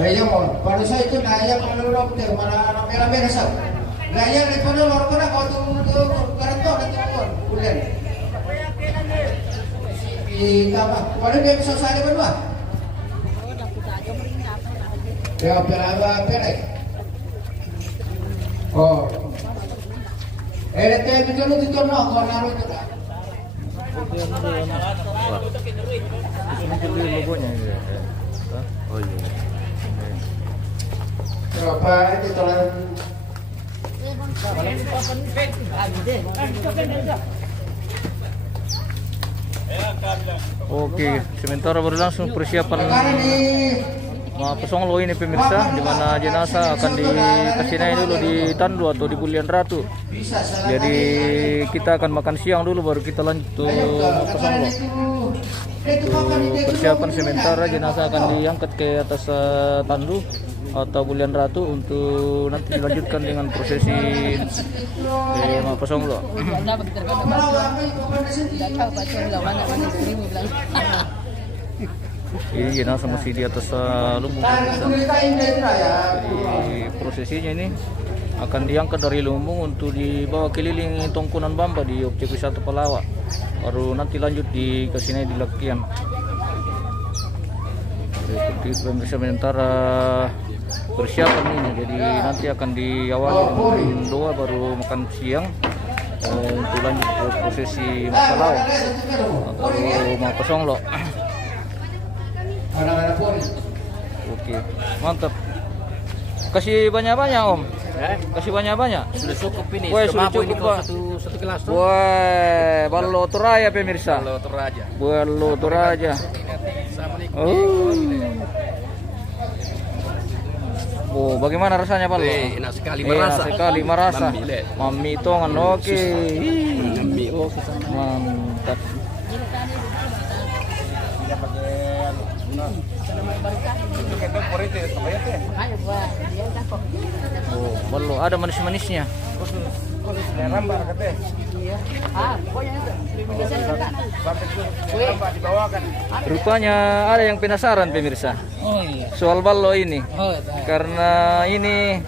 Kaya mo, para sa ito na ayaw kong lulokter, marami-rami na sa. Gaya na ito na lor ko na, kung ito karanto, nandiyo ulan. Tama, paano kayo masasali ba ba? Kaya pera eh. Oh. Ito dito no, kung ano ito na. Oh iya. Berapa itu lang? Oke, sementara berlangsung persiapan Mapasonglo ini pemirsa, di mana jenazah akan dikasih naik dulu di Tandu atau di Bulian Ratu. Jadi kita akan makan siang dulu baru kita lanjut ke Mapasonglo. Persiapan sementara jenazah akan diangkat ke atas Tandu atau Bulian Ratu untuk nanti dilanjutkan dengan prosesi di Mapasonglo. Ini jenazah masih di atas lumbung. Jadi prosesinya ini akan diangkat dari lumbung untuk dibawa keliling Tongkunan Bamba di objek wisata Palawa. Baru nanti lanjut di kesini di Lakian. Seperti pemirsa sementara persiapan ini, jadi nanti akan diawali dengan doa baru makan siang untuk lanjut ke prosesi Palawa atau Mapasonglo. Oke, mantap. Kasih banyak-banyak Om. Kasih banyak-banyak. Sudah cukup ini. Wah, sudah cukup Pak. Satu gelas tuh. Wah, ballo Toraja pemirsa. Ballo Toraja. Ballo Toraja. Oh. Oh, bagaimana rasanya ballo? Enak sekali merasa. Enak sekali merasa. Mami tongan oke. Mantap. Oh, belum ada manis-manisnya. Rupanya ada yang penasaran pemirsa. Oh iya. Soal ballo ini. Oh, Karena ini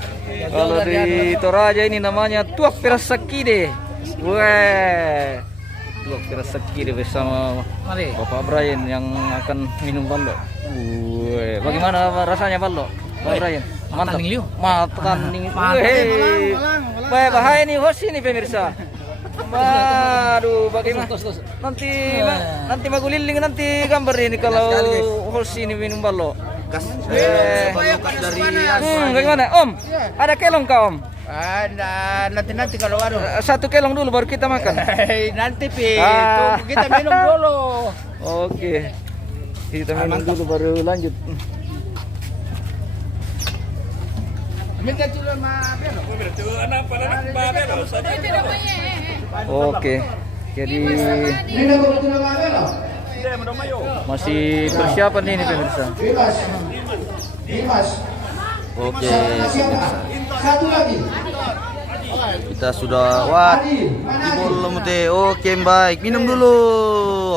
kalau di Toraja ini namanya tuak pirasakide. Wah. Tuak pirasakide bersama Bapak Brian yang akan minum ballo. Wah, bagaimana rasanya ballo? Pak Brian. Mantap. Makan ning. Wah, bahaya nih host ini pemirsa. Waduh, bagaimana? Nanti maguliling nanti gambar ini kalau host ini minum ballo. Bagaimana Om? Ada kelong kah Om? Nanti kalau ada. Satu kelong dulu baru kita makan. Nanti tunggu kita minum dulu. Oke. Kita minum dulu baru lanjut. Minta dulu Oke. Jadi masih persiapan ini pemirsa. Dimas. Oke. Satu lagi. Kita sudah belum teh. Oke, baik. Minum dulu.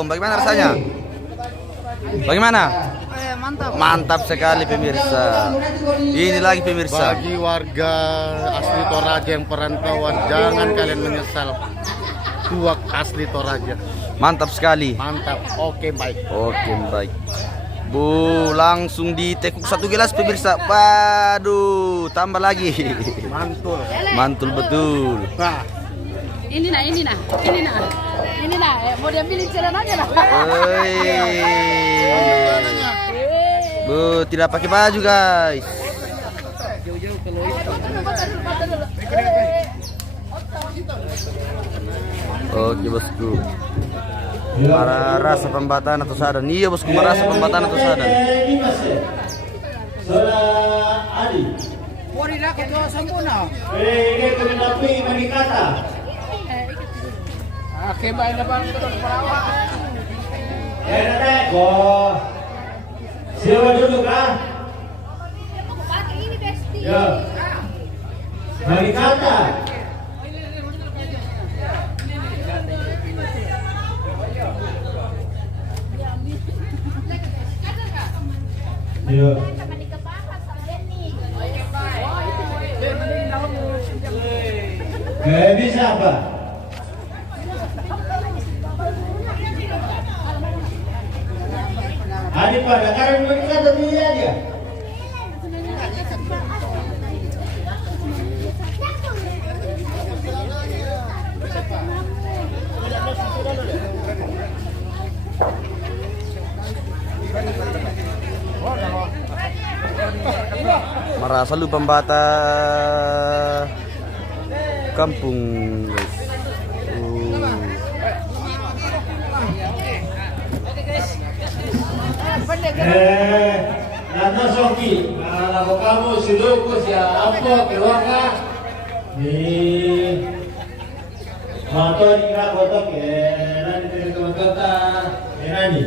Bagaimana rasanya? Bagaimana? Mantap sekali pemirsa. Ini lagi pemirsa. Bagi warga asli Toraja yang perantauan, jangan kalian menyesal. Tuak asli Toraja. Mantap sekali. Mantap. Oke, baik. Oke, baik. Bu, langsung ditekuk satu gelas pemirsa. Waduh, tambah lagi. Mantul. Mantul betul. Nah, Ini nah, mau diambilin celana aja lah. Bu, tidak pakai baju guys. Oke bosku. Merasa pembatan atau sadan? Iya bosku, merasa pembatan atau sadan? Adi. Pori dah ketua sempurna. Kemenapi Manikata. Kembali depan ke Palawa. Siapa duduk kan? Ya. Manikata. Ya. Bisa apa? Adik pada karena mereka tadi aja. Merasa lu pembata kampung guys. Nana Soki, kalau kamu siluku siapa keluarga di motor kira kotok ya, nanti dari teman-teman nani.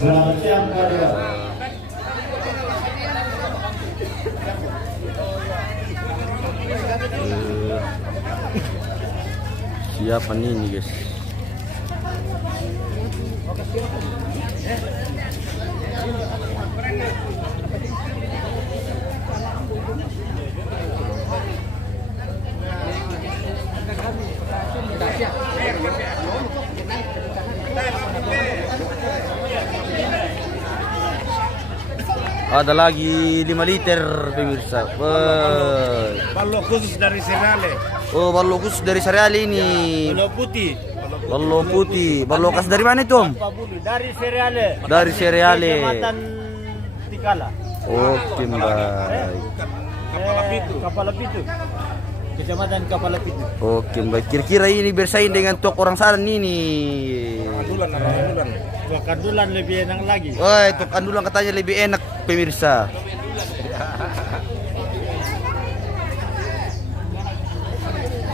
Selamat siang kalian. Siapa nih guys? Ada lagi 5 liter pemirsa. Ballo khusus dari Serale. Oh, ballo khusus dari Seriale ini. Ballo putih. Ballo putih. Ballo khas dari mana itu, Om? Dari Serale. Dari Seriale. Kecamatan Tikala. Oke, baik. Kepala Pitu. Kecamatan Kepala Pitu. Oke, baik. Kira-kira ini bersaing dengan tok orang sana ini. Tok Kandulan lebih enak lagi. Woi, tok Kandulan katanya lebih enak pemirsa.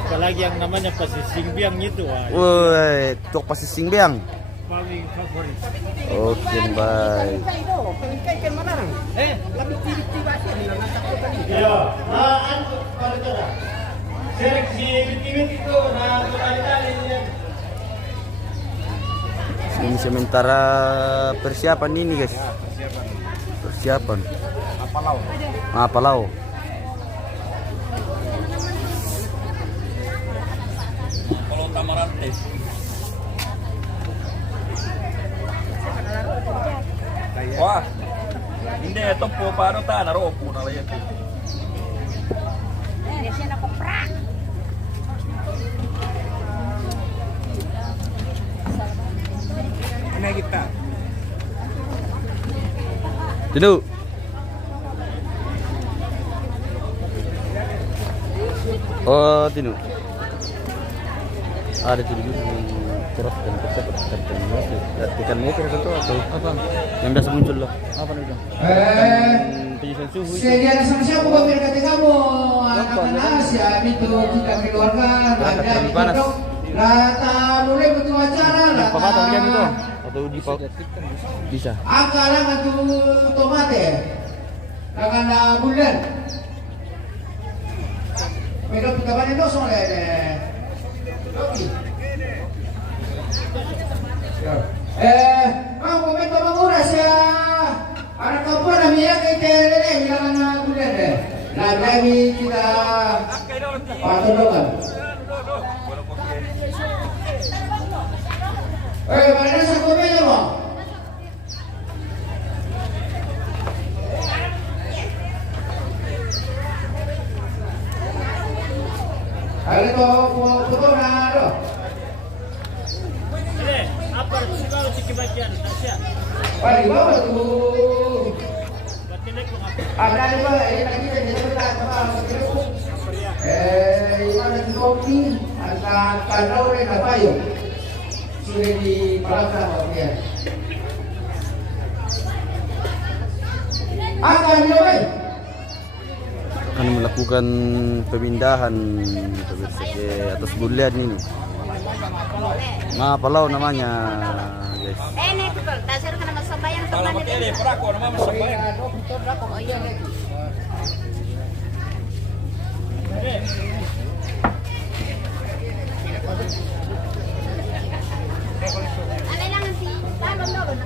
Apalagi yang namanya Pasir Singbiang itu. Woi, tok Pasir Singbiang. Paling favorit. Oke, baik. Iya, pada cara seleksi tim itu tali. Ini sementara persiapan ini guys. Persiapan. Apa lau? Kalau tamarante. Wah. Hindi ito po paano ta naro po na yan. Ano kita? Tinu. Oh, Tinu. Ada tuh dulu terus dan ikan motor itu atau apa? Yang biasa muncul loh. Apa nih bang? Penyesuaian suhu. Sediaan sama siapa kau berkati kamu? Anak-anak siapa itu kita keluarga ada di pondok. Rata mulai betul acara. Apa kata dia itu? Atau di bisa? Akalan atau otomatis? Akan bulan. Mereka putaran itu soalnya. Kamu minta menguras ya. Anak kamu namanya kayak ini bilang anak bulan deh. Nah lagi kita patologan. Mana sakunya mo? Ada to foto na do. Apa segala bagian Asia. Balik bawa tu. Batilek ko nga. Ada di bawah ini lagi jadi cerita apa? Ada di kopi, ada kandau dan apa yuk? Sudah di Palembang ya. Akan dilakukan. Akan melakukan pemindahan pemirsa ke atas bulan ini. Palau namanya guys. Ini betul, dasar kena masabayang Kalau mati ele para ko naman masabayang. Oh iya. Ano lang si Babang Dogon?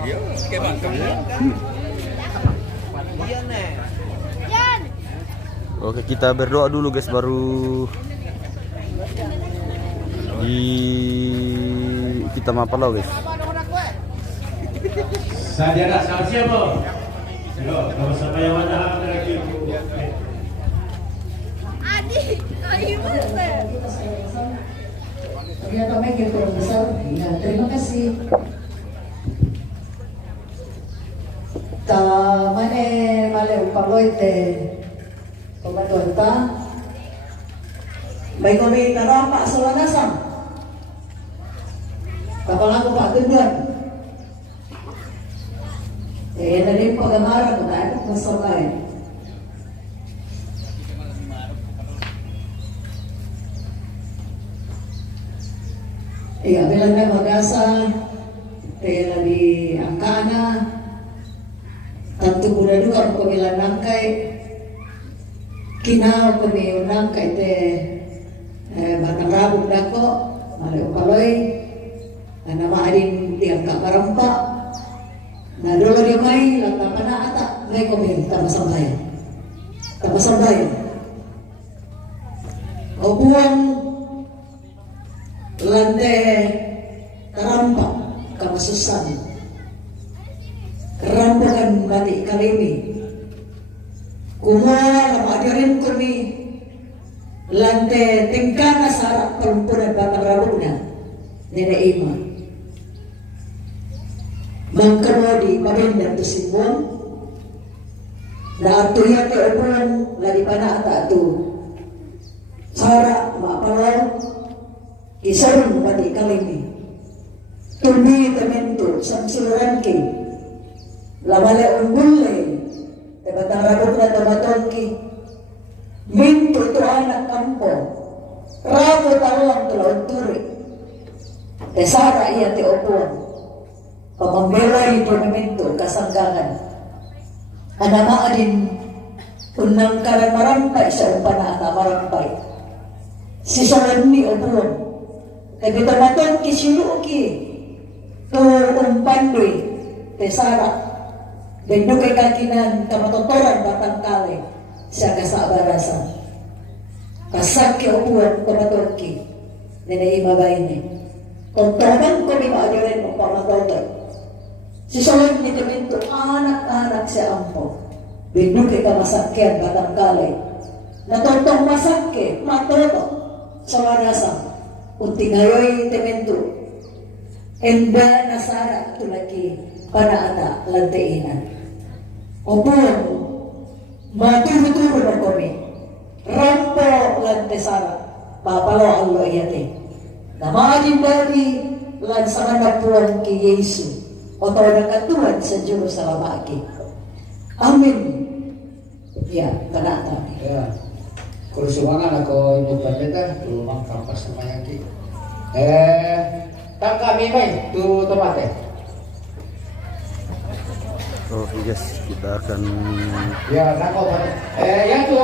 Iya, kayak bangkang. Oke, kita berdoa dulu guys, baru kita mapalau guys. Saudara, selamat siang bro. Kalau sampai yang mana lagi? Adik, Ternyata Michael kurang besar. Ya, terima kasih. Tamane male upaloite. Pembantuan baik kami tarapa solanasam. Kapal aku Pak Tujuan. Dari pagamaran na ako masakay. Bilang na mag-asa, kaya di angkana, tanto ko na doon kung bilang nangkay, kinaw ko ni nangkay te, batang rabog na ko, malayo kaloy, na maaring di angka marampa, na dolo di may, lantapan na ata, may kumin, tamasambay. O buwang, lande karampa kamasusan kerambakan bati kalimi kumara maajarin kami lande tingkana sarap perempuan batang rabuna nene ima mangkarodi pabenda tu simbong na atuya te obong lagi pana ata atu sarap maapalaw isarong bati kalimi tundi temento samsuluran ki lawale unggule te batang rabot na tomatongki minto to anak kampo rabo taruang tulaw turi te sara iya te opuan pamambelay tournamento kasanggangan anama adin unang karan marampay sa umpana na marampay si Saloni opuan nagitamaton kisiluki to umpandoy tesara bendo kay kakinan kamatotoran batang kale siya kasabarasan kasakya upuan kamatorki nene imabay ni kontraban ko ni maajoren mo pamatotoy si Salon ni Temento anak-anak siya ampo bendo kay kamasakyan batang kale natotong masakya matoto sa warasan unti ngayoy Temento enda nasara tulaki panaata lanteinan opuan maturo-turo na kami rampo lantesara papalo allo iyate namadin dari lansangan na puan ki Yesu o tawa na katuan sa Diyos sa lamaki amin ya kanata Ya. Kalau semangat ako ibu pameta tu mang kampas sama yang ki. Tangka mimay tu tomate. Oke guys, kita akan Ya, nako pa. Yang tu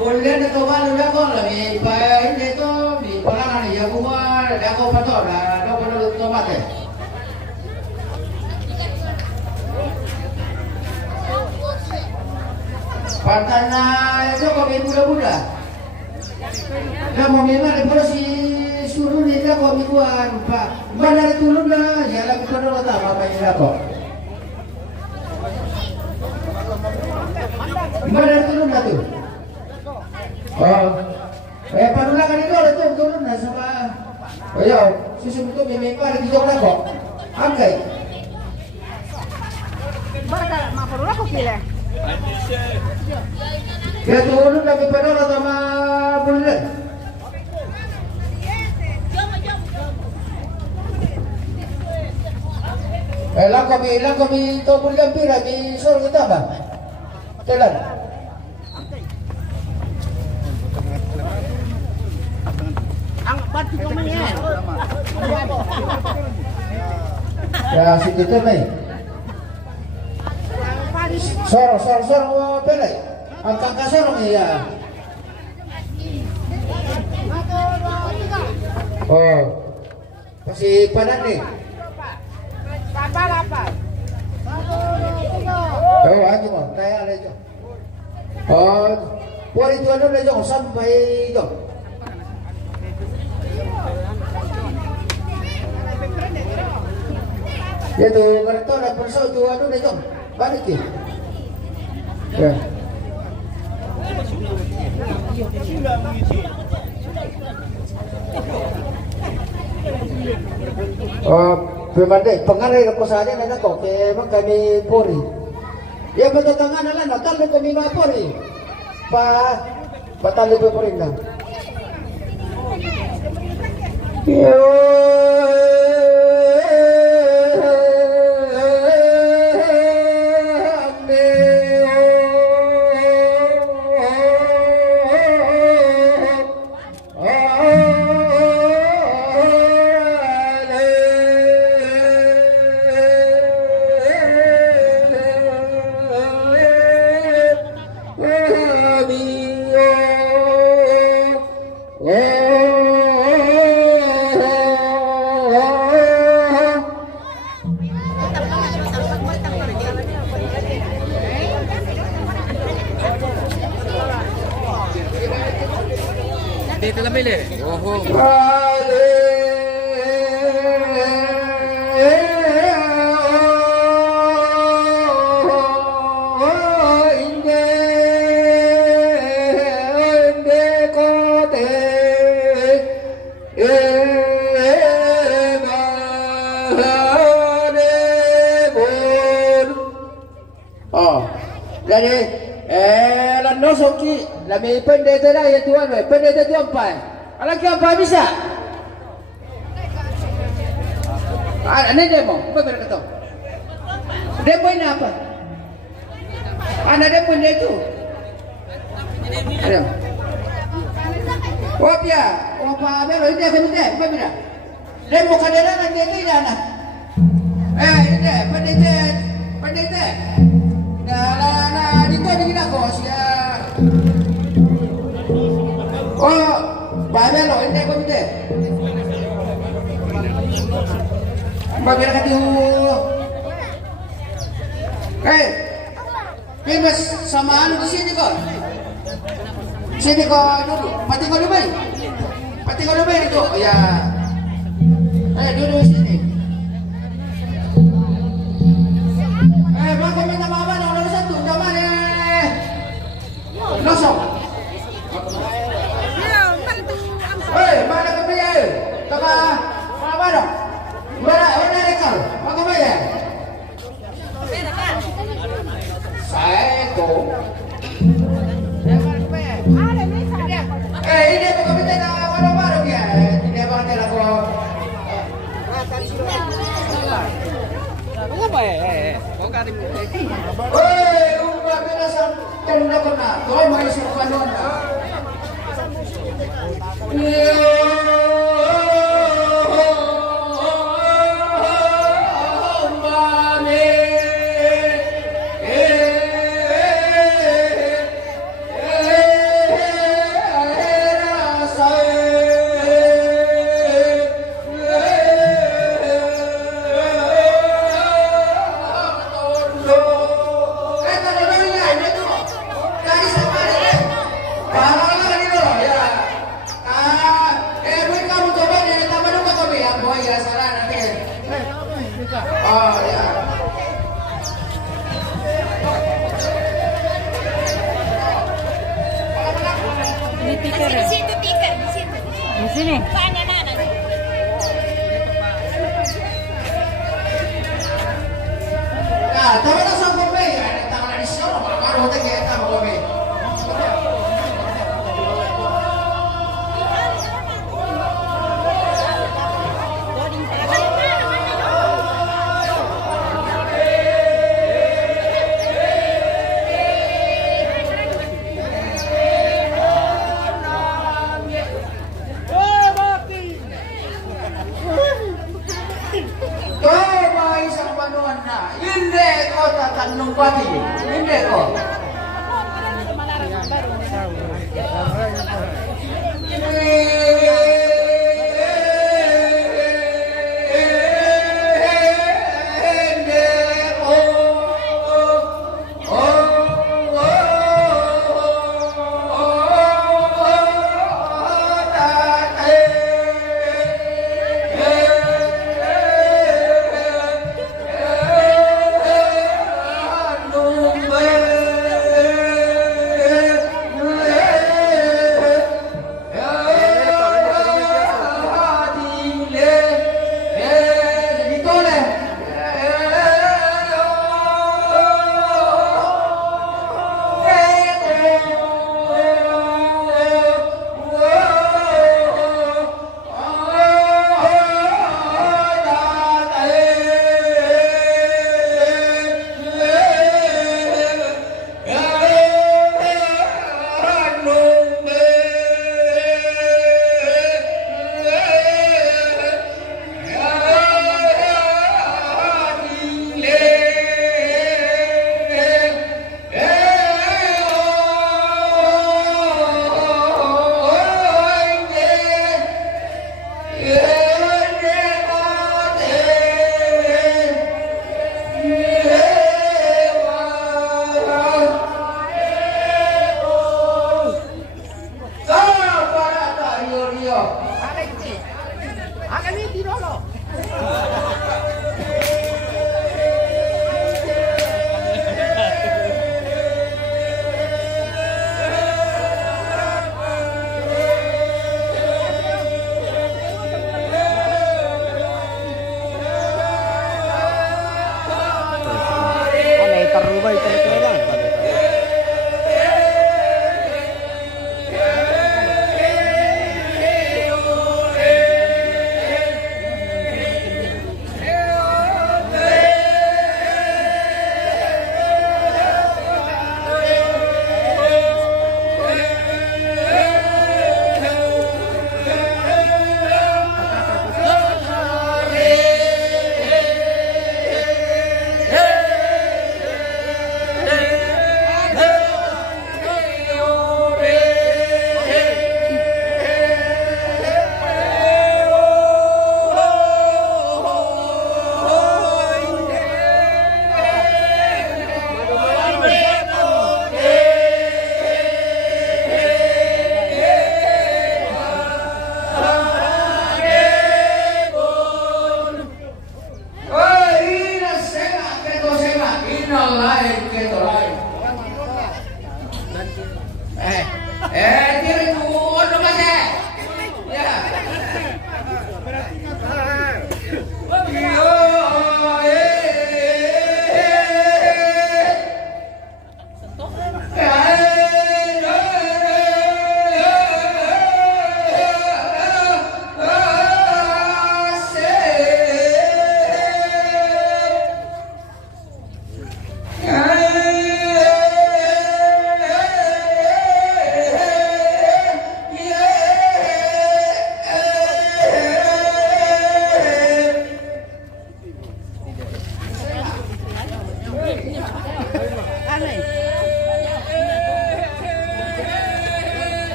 boleh na to balu nako la mi pa ini to mi pangalan ya kuma nako pa to na no perlu tomate. Pantana itu kami muda-muda. Kamu memang daripada si suruh ni dah kau mingguan, Pak. Mana turun lah, jalan kita dulu tak apa ini dah kau. Mana turun dah tu? Oh, panulah kan itu ada tu turun dah sama. Oh ya, susu itu memang ada di jauh dah kau. Angkai. Barang mak perlu aku pilih. Ya turun lagi panulah sama bulan. Lang kami to bulan pira di sore kita ba? Telan. Ang pati ko man yan. Ya situ tu mai. Sor pelai. Ang kakasor ni ya. Oh. Masih panas nih. Oh, aja mo, tayo ala ito. Oh, por itu ano na ito, sampai ito. Ito, ganito na perso ito ano na ito. Balik eh. Ya. Oh, pemandai pengarai ko sa atin na ko kay magkani pori. Ya batatangan na lang natal ko ni pori. Batal ko pori na. Dito lang bili. Oho. Jadi, lano soki, lami pendek tu lah ya tuan, pendek tu ampai. Alah ampai bisa. Ini demo, apa berkata? Demo ini apa? Anak demo ini itu. Ada. Oh dia, oh apa belo ini apa ini? Apa benda? Demo kadang nanti itu dah nak. Ini pendek. Nah, dito di ginagawa siya. Oh, babelo, hindi ko bide. Babelo ka tiyo. Pinas samaan di sini ko. Sini ko, pati ko lumay. Dito. Ya. Dulu sini. Bako minta mama nomor satu, nama Losong. Mana kebaya? Kaba, apa dong? Mana rekal? Mana kebaya? Saya tu. Ini apa kebaya nak mana dia? Ini apa dia nak buat? Apa ya? Kau kari. Udah belasan tahun dah kena. Kau main sepanon. Di sini. Nah, tahu tak sama kopi? Tak ada di sana. Baru tak kita sama kopi. Hindi ko tatanong pati. Hindi ko.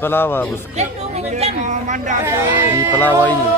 Palawa bosku. Di Palawa ini.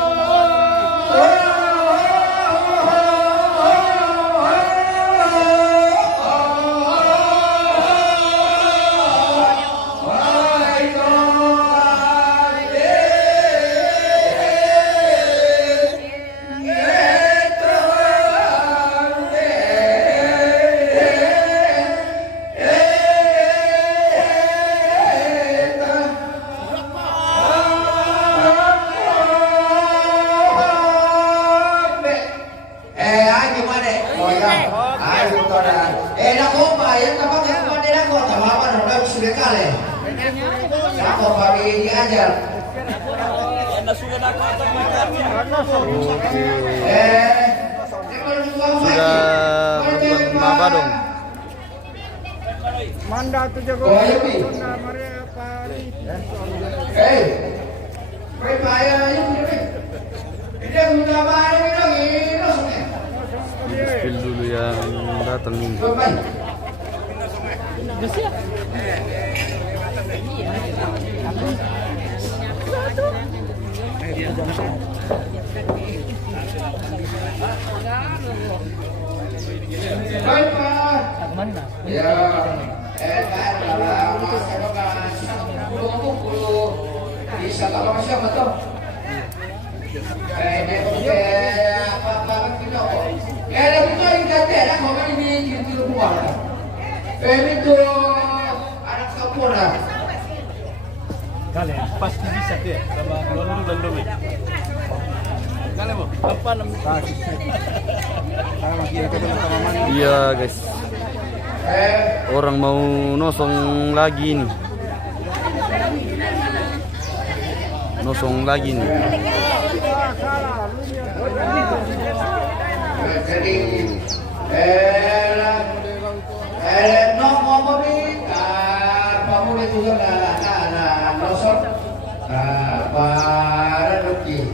sudah kalah. Aku bagi diajar. Anda sudah nak kata makannya. Sudah berbuat apa dong? Oh, Yupi. Paya Yupi. Dia minta apa ini lagi? Skill dulu yang datang ini. Baik Pak. Ya, bisa kalau masih betul. Dia apa kita kok? Ada kita yang kata ada kau ini gitu buat. Itu anak kapura. Kalian pasti bisa deh sama dulu dan dulu. Kalian mau apa namanya? Iya guys, orang mau nosong lagi nih. Nosong lagi nih. Jadi, ngomong ini, kamu juga nah, nosok, para rugi.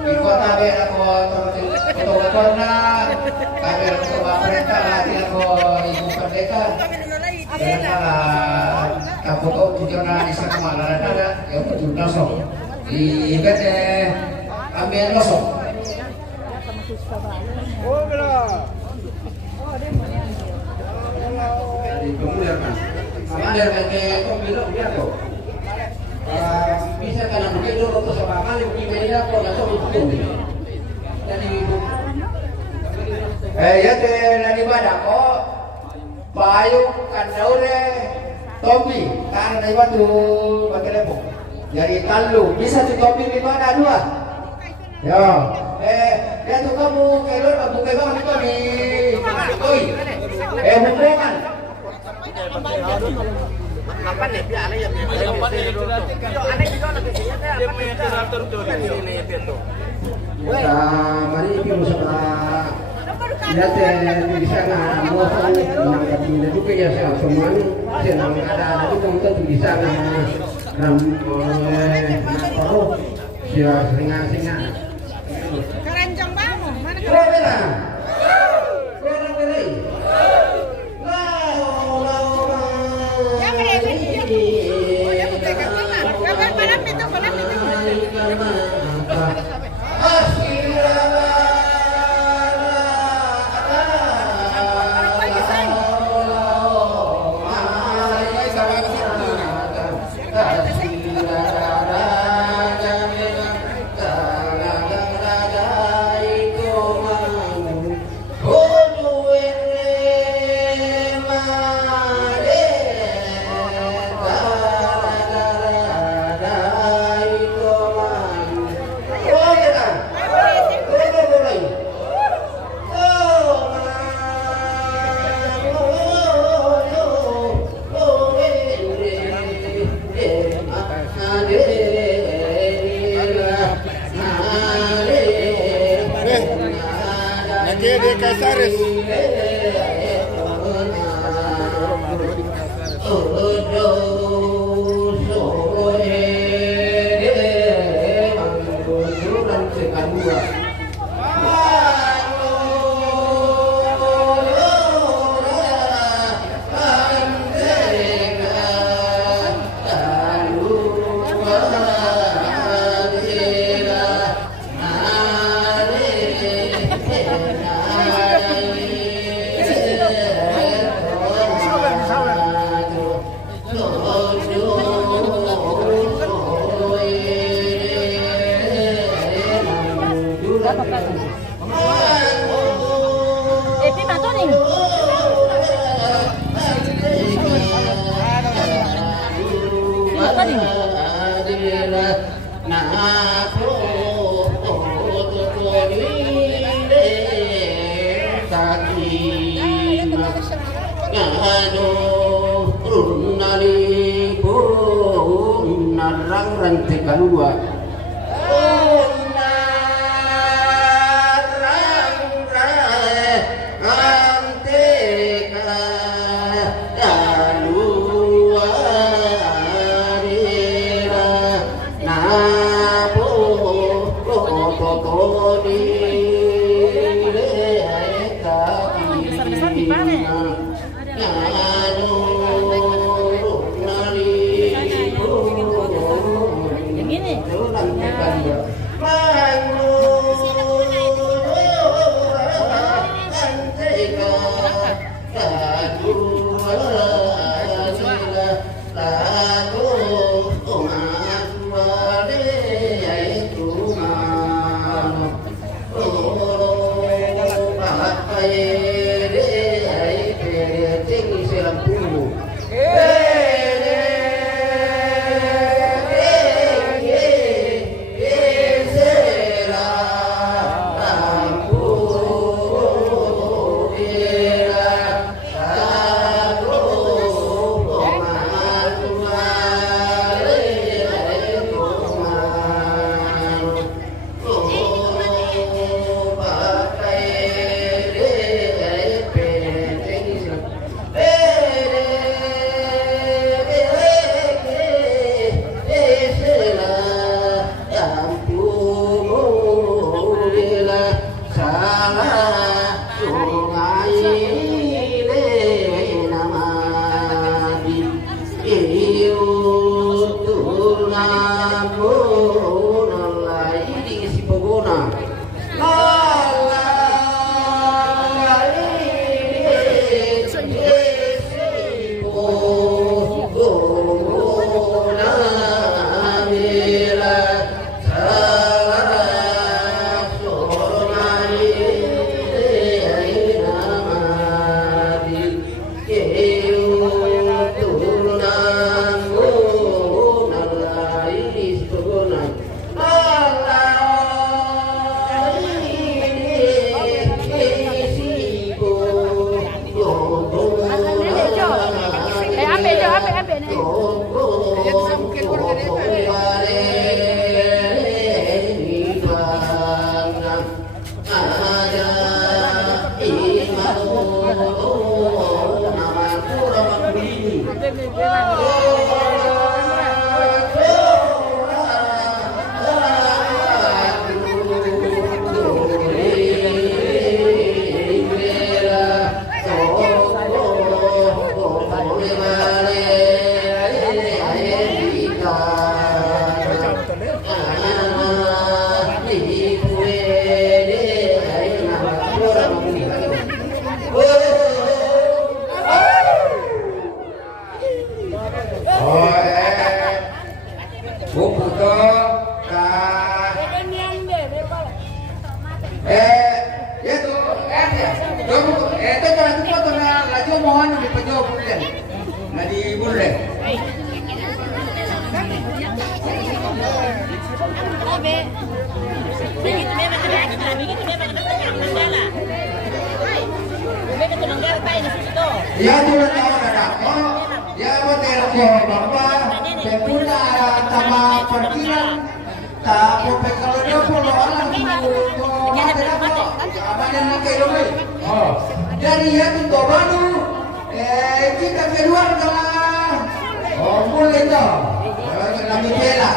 Di kota beda kota na, kami harus coba perintah lagi aku ibu pendeta. Dan kalau kamu kau tujuan di sana mana ada, ya betul nosok. Ikat ambil nosok. Bisa kan mungkin dulu untuk sama kali media kok nggak tahu itu. Jadi ya dari mana kok payung kandaure topi kan dari batu lepok. Jadi kalu bisa tuh topi di mana dua? Ya, ya tuh kamu kelor kamu kamu itu di, oi, hubungan. Apa nih? Biar ya. Mari kita bersama. Lihat di sana mau menangkap ini juga ya semua senang ada itu kita di sana singa. Keranjang bangun, mana Keranjang? de Casares. Runali rantai kalua. Ya tulen tahu dadako, ya hotel ko bapak, pepuna tama perkiran, tapo pekalo dia polo alam tu mate dako, abadan nak keluar. Oh, dari ya tu baru, kita keluar dalam, oh boleh dah, kami bela.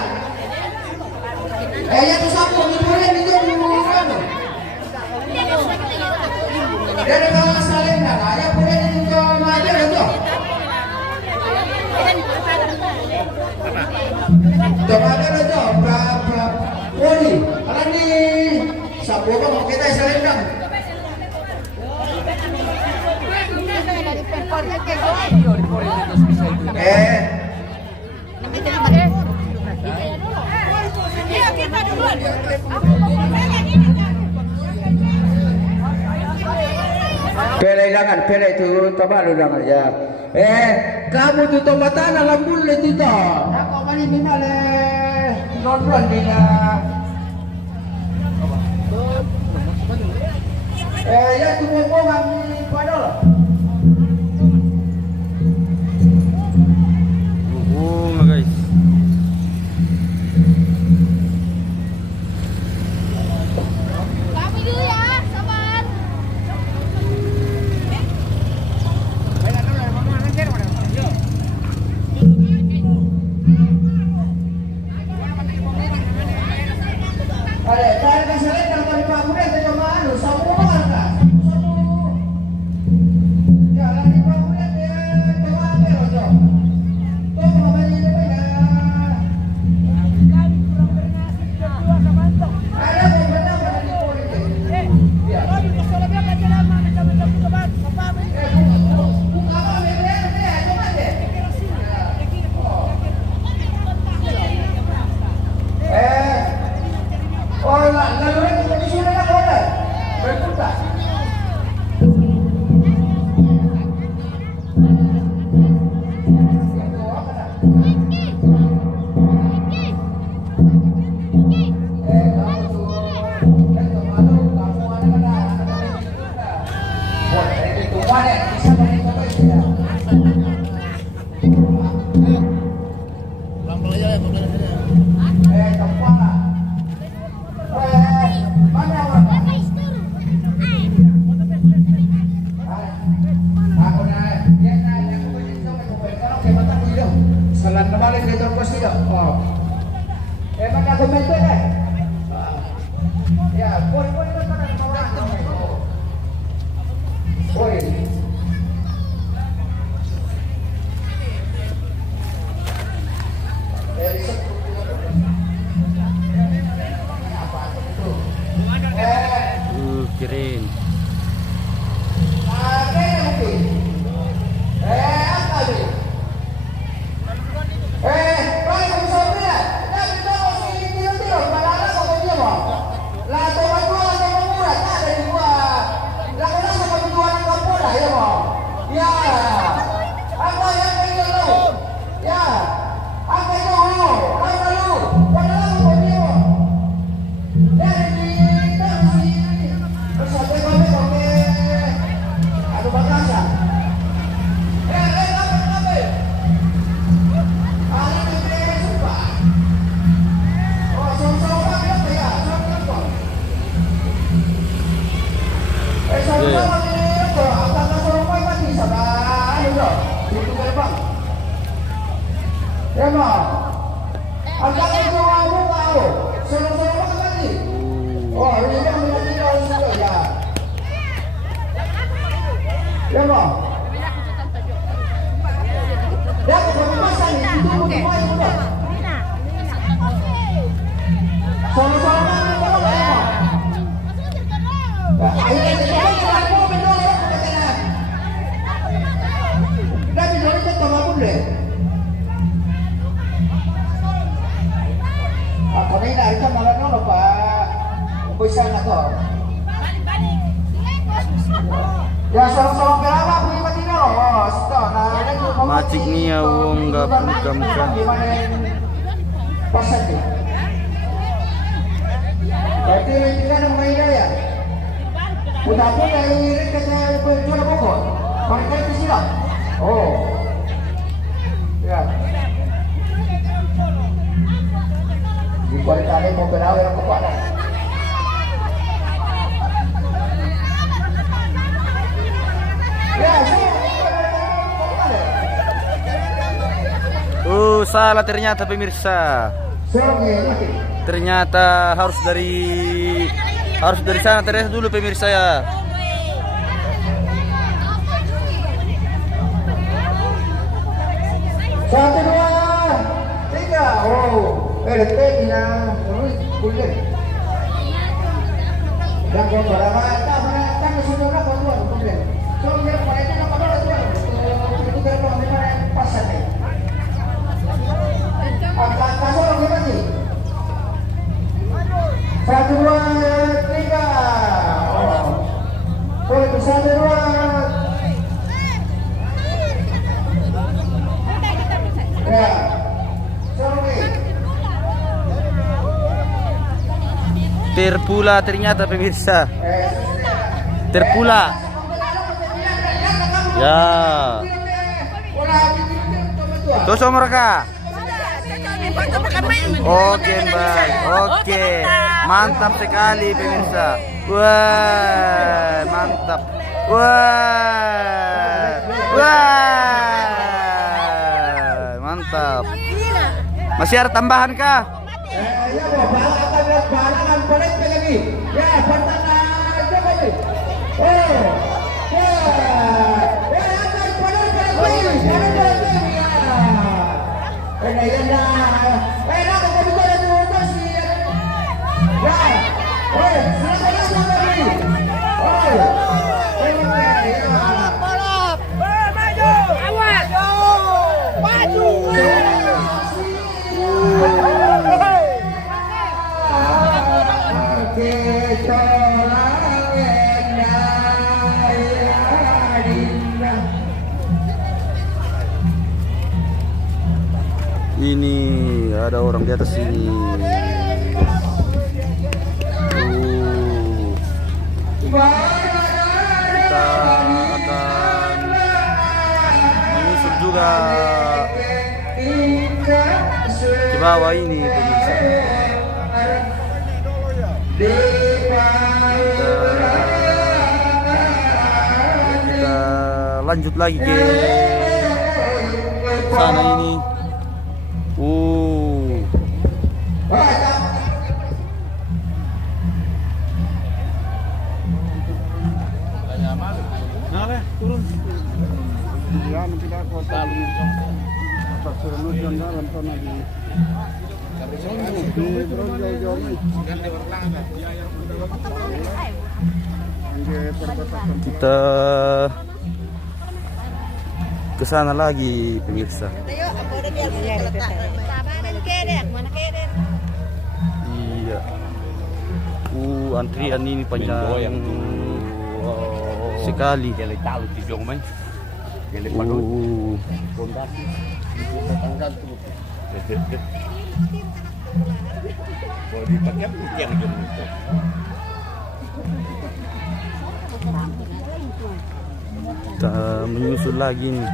Ya tu sapu ni boleh ni tu bukan. Dari kawan saling nak, ya boleh ni tu macam tu. Tomato itu berapa poli? Kalau ni sapu apa mau kita saling nak? Pele jangan, pele itu tabalu jangan ya. Kamu tu tombatan alam bulan itu tak? Aku mani mina le non di lah. Ya tu mau kami pada lah. Guys. pasti dong. Oh. Mana komentar deh? Ya, boleh mana orang. Boleh. Keren. Ya mau, agak itu kamu tahu, suruh lagi. Oh ini yang meninggal juga ya. Ya mau. Ya aku pasang itu semua itu. Suruh lagi kalau ya. Ayo kita mau benar ya kita. Dah benar kita kamu boleh. Ako na inari ka malam no pa umpisa na to. Ya sama-sama berapa punya mati no. Sito na Macik niya wong gapugam ka. Pasan di. Berarti tidak ada mainan ya. Udah pun dari kita berjual pokok. Mereka itu sila. Oh. Ya. Di kualitas mau berapa yang kepada? Ya, Salah ternyata pemirsa. Ternyata harus dari sana ternyata dulu pemirsa ya. Satu dua tiga. Oh. LT na kulit. Dan kalau berapa kan sudah berapa tuan kulit. So dia mereka nak pada tuan. Itu kalau memang pasal ni. Apa pasal lagi lagi? Satu dua tiga. Oh. Boleh bisa dua. Ya. Sorry. Terpula ternyata pemirsa. Terpula. Ya. Toso mereka. Oke, baik. Oke. Mantap sekali pemirsa. Wah, mantap. Wah. Mantap. Masih ada tambahan kah? Ya, balangan balik lagi. Ya, pertama Jokowi. Oh. Ya. Ya, akan balik lagi. Ya. Nak kau buka dulu sih. Ya. Oh, silakan lagi. Oh. Awas. Maju. Ini ada orang di atas sini. Kita akan menyusul juga ke bawah ini pemirsa. Kita lanjut lagi ke sana ini. Mana? Turun. Ya, tidak kota atas serunut yang dalam tanah di jauh-jauh nih. Kita ke sana lagi pemirsa. Iya. Antrian ini panjang sekali. Kita menyusul lagi nih.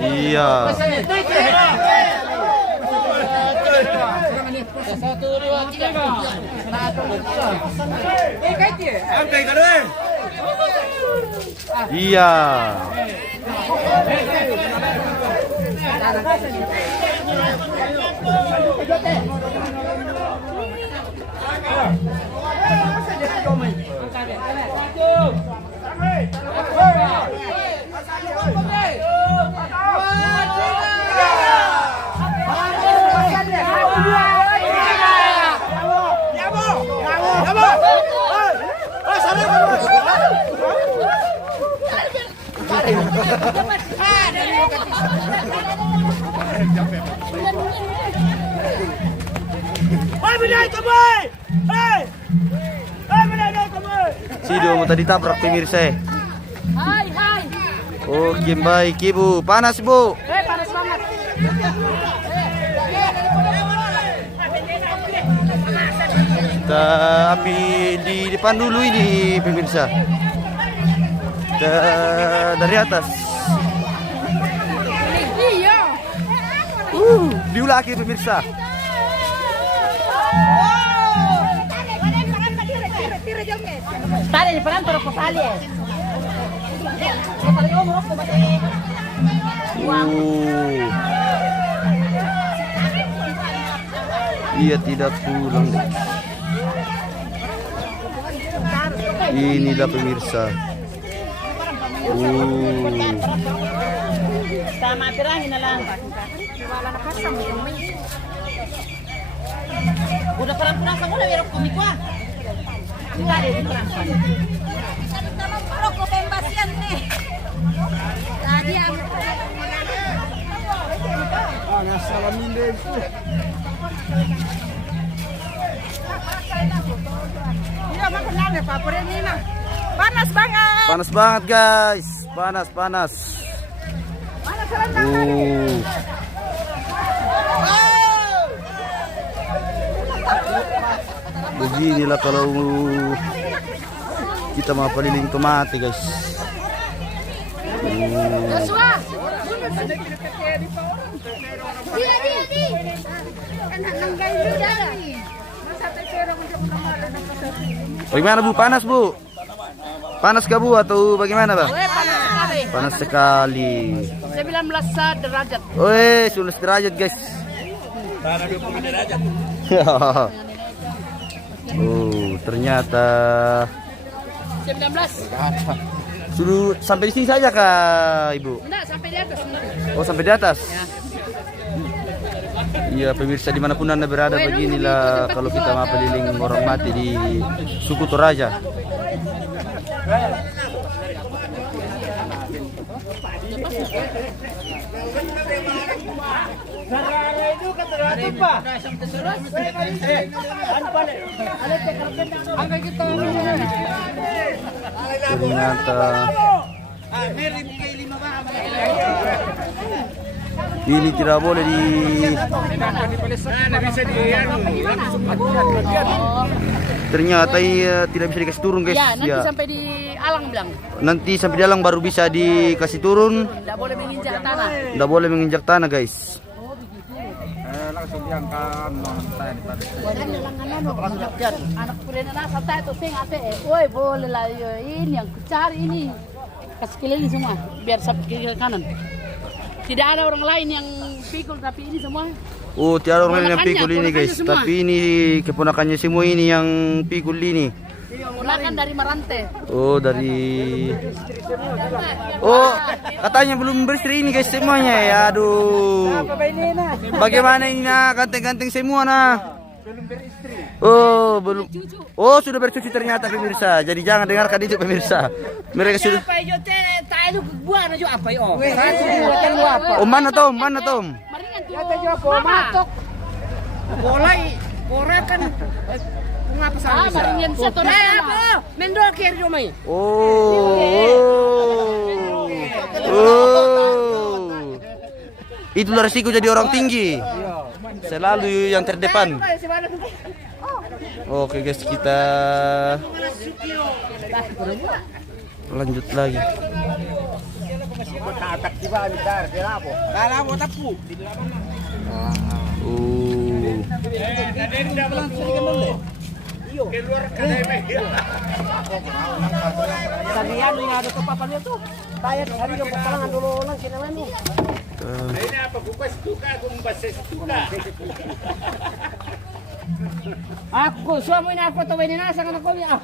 Iya. Iya. Sido mau tadi tabrak pemirsa. Hai, hai. Oh, game baik ibu. Panas bu. Panas banget. Kita ambil di depan dulu ini pemirsa. Kita dari atas. Iya. Diulaki pemirsa. Tali, peran pero ko tali. Dia tidak pulang deh. Inilah pemirsa. Tama pirahin na lang. Udah perang-perang kamu udah berok komik wah. Enggak deh, perang. Sama perok pembasian nih. Tadi yang salamin deh. Iya, makan deh, favorit ini nah. Panas banget. Panas banget guys. Panas. Panas rendang. Beginilah kalau kita mau peliling ke mati guys. Bagaimana bu? Panas bu? Panas gak bu atau bagaimana bang? Panas sekali. 19 derajat. Woi, 19 derajat guys. Tanah 20 derajat. Oh, ternyata 19. suruh sampai di sini saja kah ibu? Enggak, sampai di atas. Oh, sampai di atas. Iya pemirsa dimanapun anda berada, beginilah kalau kita mau keliling orang mati di suku Toraja. Ternyata ini tidak boleh ternyata tidak bisa dikasih turun guys. Ya, nanti sampai di alang bilang. Nanti sampai di alang baru bisa dikasih turun. Tidak boleh menginjak tanah. Tidak boleh menginjak tanah guys. Langsung diangkat. Anak kuliah santai itu sing ate. Woi, boleh lah ini yang cari ini. Kasih keliling semua biar sampai kiri kanan. Tidak ada orang lain yang pikul tapi ini semua. Oh, tiada orang lain yang pikul ini guys. Tapi ini keponakannya semua ini yang pikul ini. Ponakan dari Marante. Oh, dari. Oh, katanya belum beristri ini guys semuanya ya. Aduh. Bagaimana ini nah, ganteng-ganteng semua nah. Belum beristri. Oh, belum. Oh, sudah bercuci ternyata pemirsa. Jadi jangan dengarkan itu pemirsa. Mereka sudah. Oh, mana Tom? Mana Tom? Oh. Itulah resiko jadi orang tinggi. Selalu yang terdepan. Oke guys, kita lanjut lagi. Aku semua ini foto nasa kan aku ya.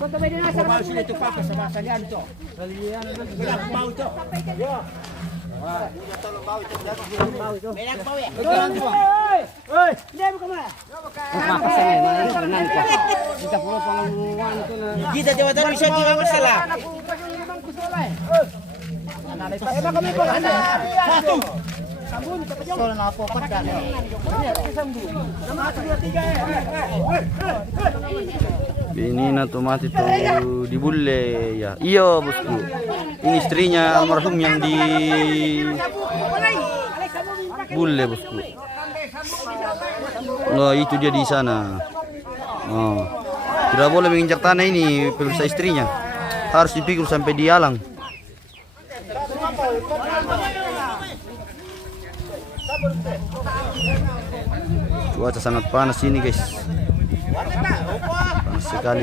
Foto nasa kan aku itu papa sama salian to. Salian mau to. Yo. Wah, dia tolong mau itu mau itu. Menak mau ya. Oi, dia buka mana? Apa sih ini renang kok. Kita pulang pengeluaran itu nah. Kita jawatan bisa tidak masalah. Emang kami kok ada. Satu. Sambun ke pejong. Soal apa pedan. Ini nato mati tuh dibulle ya. Iya bosku. Ini istrinya almarhum yang di bulle bosku. Nah itu dia di sana. Oh. Tidak boleh menginjak tanah ini pemirsa istrinya. Harus dipikul sampai di alang. Cuaca sangat panas ini guys. Panas sekali.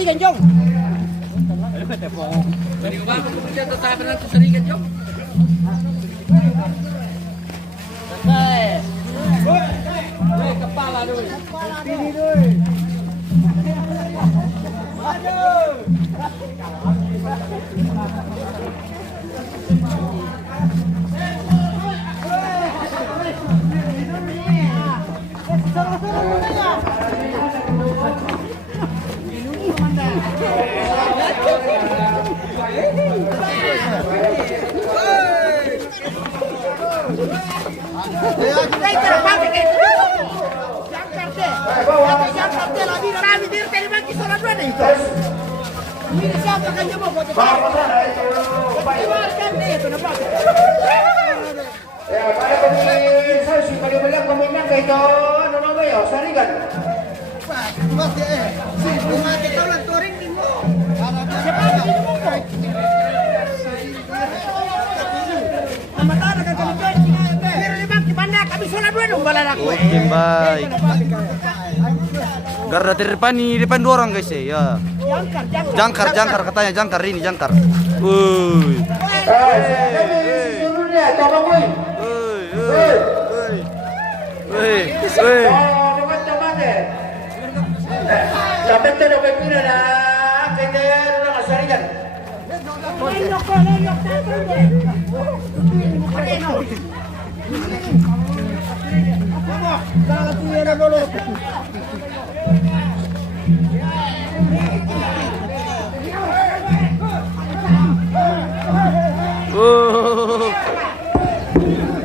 saringan jong. Kepala dulu. Pilih dulu. Ya, pada kondisi saya sih paling banyak komentar kayak itu, ano ba yun, saringan. Oke, baik. Garda terdepan nih, depan 2 orang guys ya. Jangkar katanya, jangkar ini jangkar. Wuih. Susunnya, coba gue. Wuih. Coba deh. Sampai tuh udah pira na, kaya na saringan.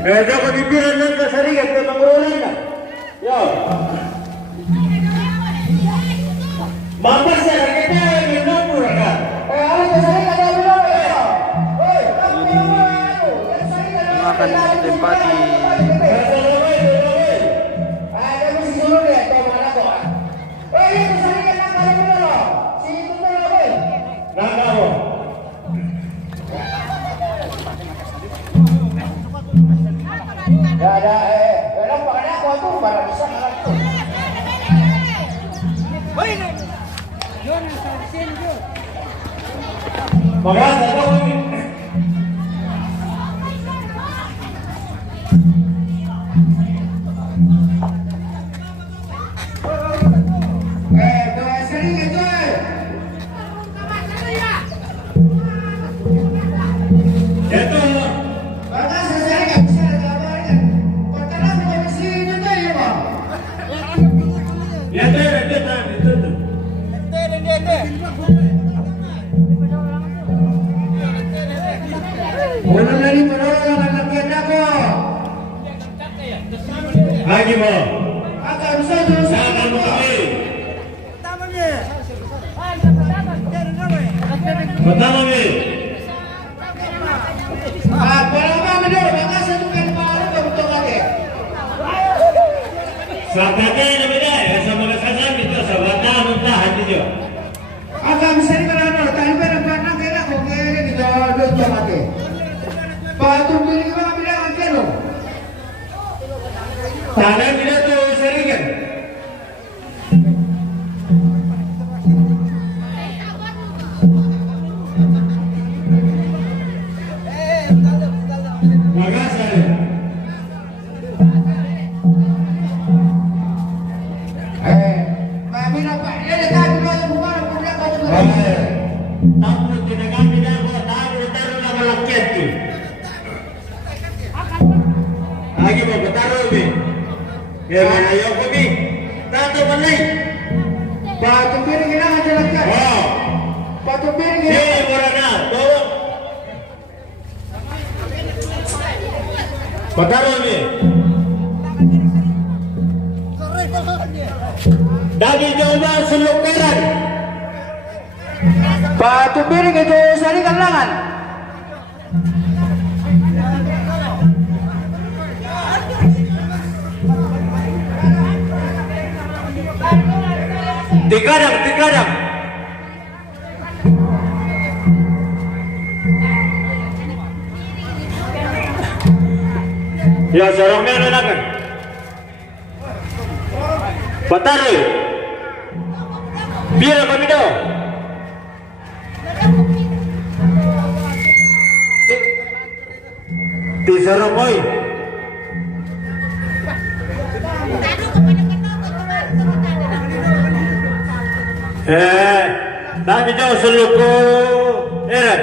Dapat dibilang ng kasaringan ke mangurulan na. Yo. Mampus ya kita minum ka. Ano kasaringan na bilo? Makan tempati. Ada mesti dulu ya, toma ko. Kasaringan na kali bilo. Sino mo na boy? Nakaw. Ada kenapa kada ako tu para bisa tu. Maganda daw. Saringan tu. Itu bagas saringan bisa kabarnya. Perkara komisi itu ya, Pak. Ya, itu. Ulang dari penolong anak-anak aku. Lagi mo. Akan saja Akan mo kami. Pertama ni. Kalau kami dulu, maka satu kan baru untuk kami. Sahabatnya yang beda ya sama kesasan itu sahabatnya muntah hati jo. Akan sering kerana tadi pada kira kok kira di jodoh kami. Batu pilih kami bilang kero. Tanah bila tu sering kan. Mami apa? Dia dekat dulu yang bukan punya kau tu. Tamu tinagang tidak ko tamu taruh nama lakyat tu. Lagi mo taruh ni. Ya mana yo ko bi. Tato balai. Batu pilih kira aja lagi. Oh. Batu pilih Si kira. morana to. Taruh ni. Dagi coba selukaran. Batu pilih itu sari kalangan. Tikadang. Ya sarangnya nanakan. Pataroy. Biar kami dah. Tisarokoy. Dami daw sa luko. Eran.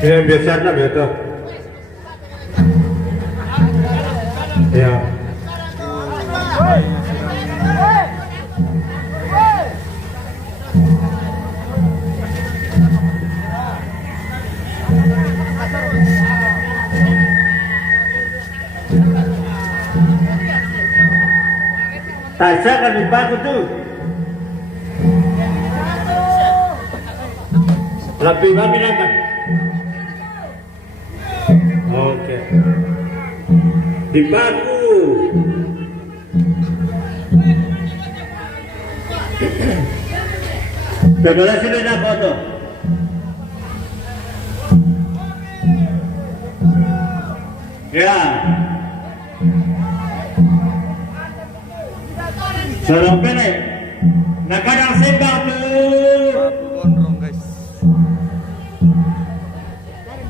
Yang biasa na beto. Ya. Tasya kan dibangun tuh. Lebih kami nakan. Oke. Di baku. Kedua sini nak foto. Ya. Sorong pene. Nakadang sembah tuh. Gondrong guys.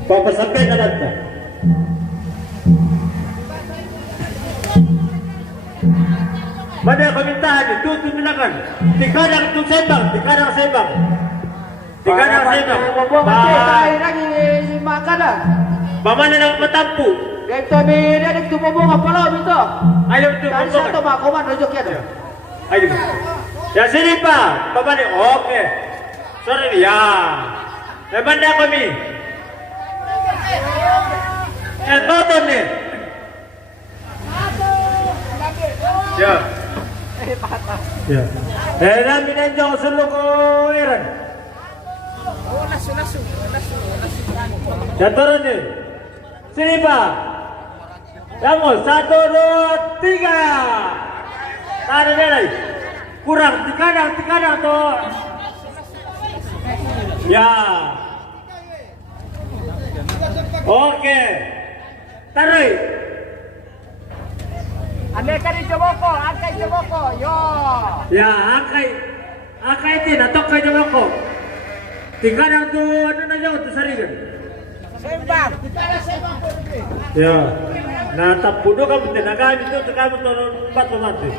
Papa sampai na data. Mana pemintahan itu tuminakan. Tikadang tu sembang, tikadang sembang. Tikadang sembang. Tayo lagi makan dah. Pamana nang matampu. Dito may dito mo mga pala dito. Ayaw tu. Dari satu makoman rujuk ya. Ayo. Ya sini Pak. Pamana oke. Sorry ya. Mana kami? Boton ni. Ya. Ya. Namin nandiyan sa luko Iran. Jaturan ni. Sini Pak. Kamu 1, 2, 3. Tarik dari. Kurang tikadang tu. Ya. Oke. Tarik. Amerika di Jomoko, Akai Jomoko, yo. Ya, akai itu natok kay Jomoko. Tikadang tu ano na yun, tu sarigan. Sembang. Ya. Natapudo ka mo tinagamit ito sa kamot na bato natin.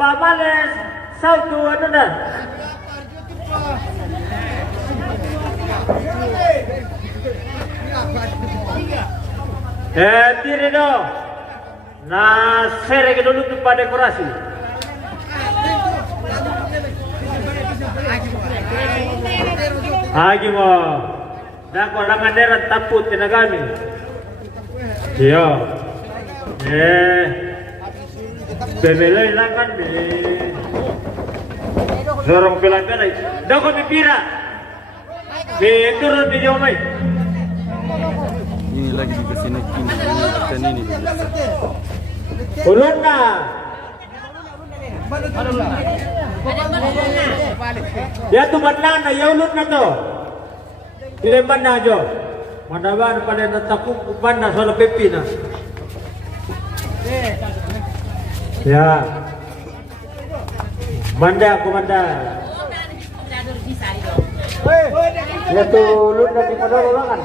Pamales, sautu ano na? Tiri do. Na sere ke dulu tu pada dekorasi. Agi mo. Dako langaneran taput tinagami. Iyo. Pemilai langan di. Sorong pelai-pelai. Dako pipira. Turun di jomai. Ini lagi dikasih naikin ikan ini. Ulun na. Ya tu batlan na ya ulun na to. Dilemban na jo. Manaban pada natakuk upan na soal pepi na. Ya. Manda komanda. Ya tu ulun na di padololangan.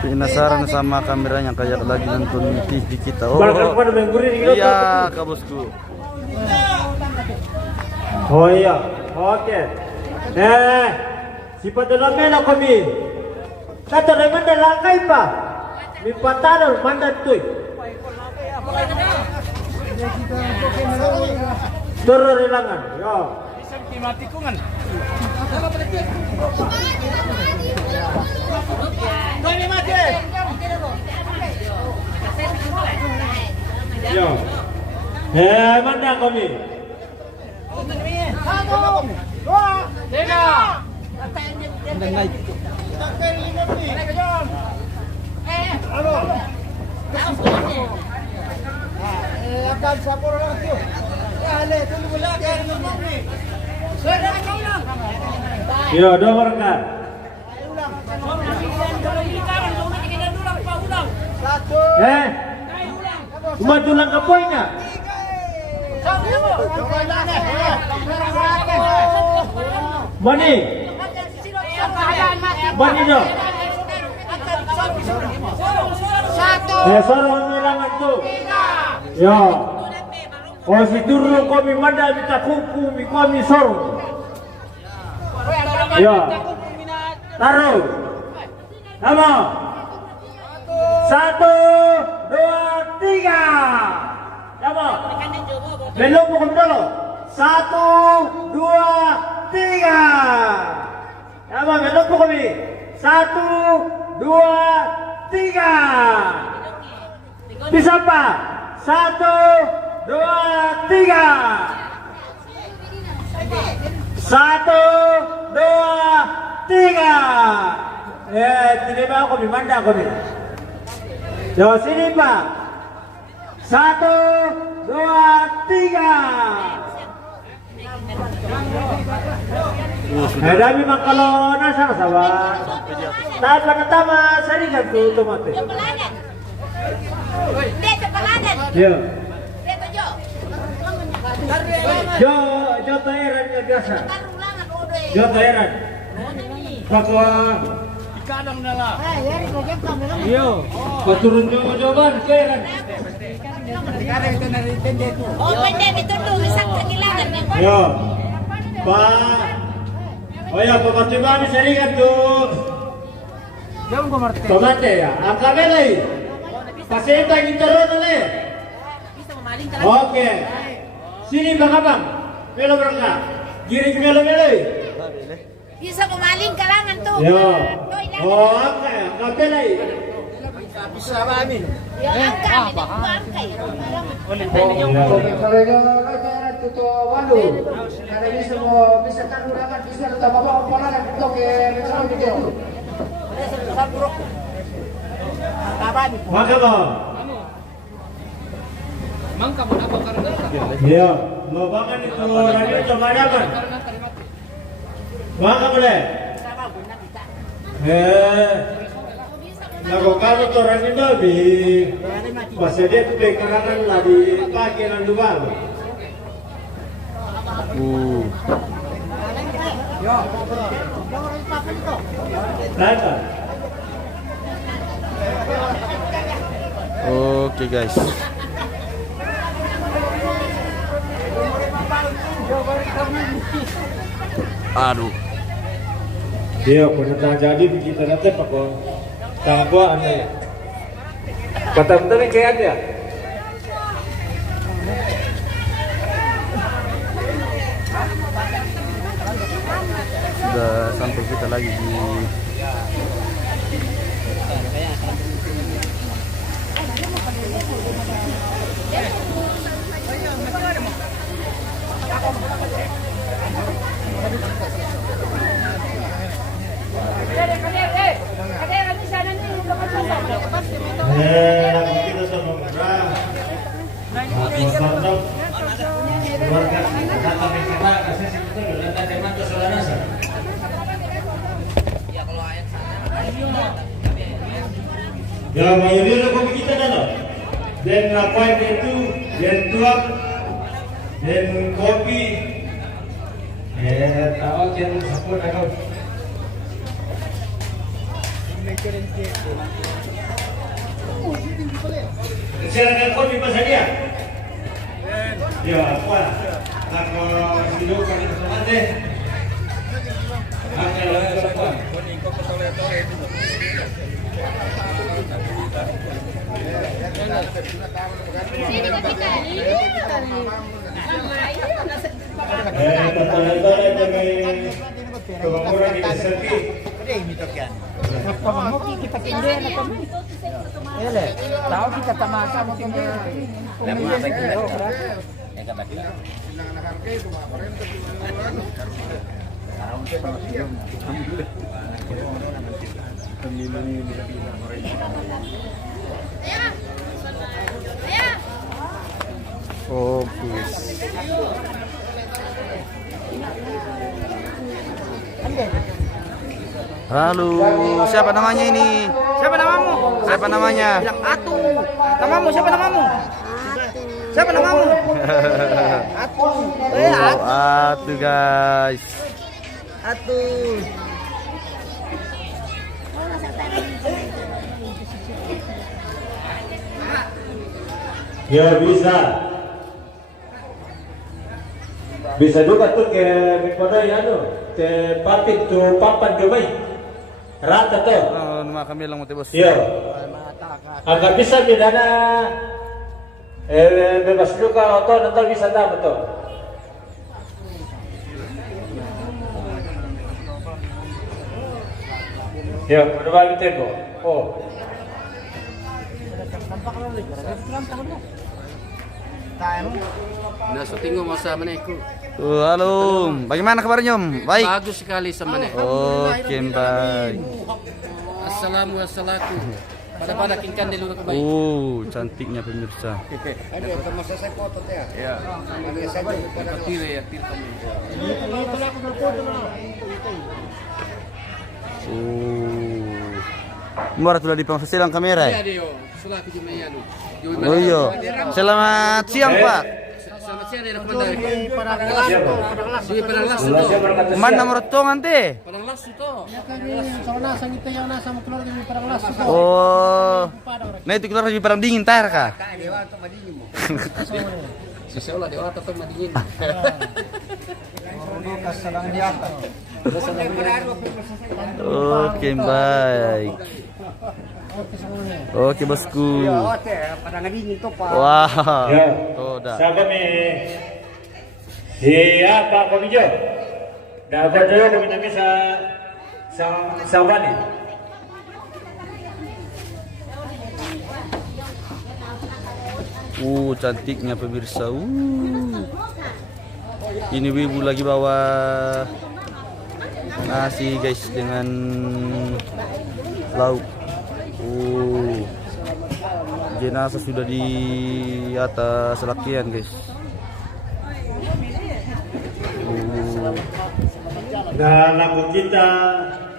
Penasaran sama kameranya kayak lagi nonton TV kita. Oh, iya kak bosku. Oh iya, oke. Si padalamena kami. Kata naman na langkay pa. May patanol mandan tuy. Turun rilangan. Yo. Matikungan. Yo. Mana kami? Akan sapor lang to. Ale, tunggu wala ka naman ni. Sudah kau lang. Yo, dengarkan. Satu. Cuma tulang kapoinya. Mani. Mani dong. Satu. Sorong nilangan tuh. Yo. Oh si turun kami manda minta kuku mi kami sorong. Yo. Taruh. Sama. 1, 2, 3. Sama. Belum bukan dulu. 1, 2, 3. Sama belum bukan mi. 1, 2, 3. Bisa apa? 1, 2, 3. 1, 2, 3. Terima aku dimana aku nih. Yo sini Pak. 1, 2, 3. Dami kalau nasa sahabat. Tahan pertama saringan tuh tomato. Yo. Jo toeran ya biasa. Jo toeran. Pakwa Kadang nala. Yo. Paturun jawaban kairan. Oh, pwede ditutup isang kagilangan. Yo. Pak. Oh ya, pematiban saringan tuh. Tomate ya. Angka belai. Pasenta kita ronale. Oke. Sini Bang Abang. Melo berangkat. Giring melo belai. Bisa memaling kalangan tuh. Yo. Oh, angka belai. Bisa amin. Ya, angka. Angka ya. Kalau tuto walu, kada bisa mo bisa kan urangan bisa tambah apa pola kan to ke mesal gitu. Maka Bang. Mangka mo apa karena Iya, mau bangun itu radio coba dapat. Maka boleh. Lagu kamu tuh orang itu di pas dia tuh karangan lah di pagi nanti bang. Tata. Oke guys. Aduh. Dia pernah jadi kita nanti pakai tangguan nih. Kata betul nih kayak dia. Sudah sampai kita lagi di Kita sama murah. Mantap. Keluarga kata kita kasih sebetulnya lantai teman tuh saudara sah. Ya, mayoritas kopi kita dah. Dan apa itu? Dan tuak, dan kopi. Tahu jangan sepuluh aku. Silakan kopi pasal dia. Ya apa? Aku silakan selamat deh. Apa? Tahu kita tamasa mo kini. Oh, guys. Halo, siapa namanya ini? Siapa namamu? Siapa namanya? Bilang Atu. Namamu siapa namamu? Siapa namamu? Atu. Oh, Atu guys. Atu. Ya bisa. Bisa juga tuh ke Mikoda ya ke papit tuh papan domai. Rata tuh. Oh, nama kami lang mote bos. Iya. Agak bisa di dana bebas juga atau nanti bisa dapat tuh. Ya, udah balik tempo. Oh. Nah, syuting mo sa Maneko. Oh, halo, bagaimana kabarnya Om? Baik. Bagus sekali sa Maneko. Oke, baik. Assalamualaikum. Pada kingkan di luar kebaik. Oh, cantiknya pemirsa. Ya. Tire ya, tire kami. Oh. Muara sudah dipasang silang kamera ya? Iya, Dio. Selaku Jumayan. Oh iya. Selamat siang, Pak. Selamat siang, Dio. Padang las itu. Mana nomor to ante? Padang las itu. Oh. Nah itu keluar di parang dingin tar kah? Seseolah di otak atau madingin. Oke, baik. Oke, bosku. Wah. Ya. Oh, dah. Sa kami. Siapa kami jo? Dapat dulu kami nabi sa bani. Cantiknya pemirsa. Ini Wibu lagi bawa nasi guys dengan lauk. Jenazah sudah di atas lakian guys. Dan lagu kita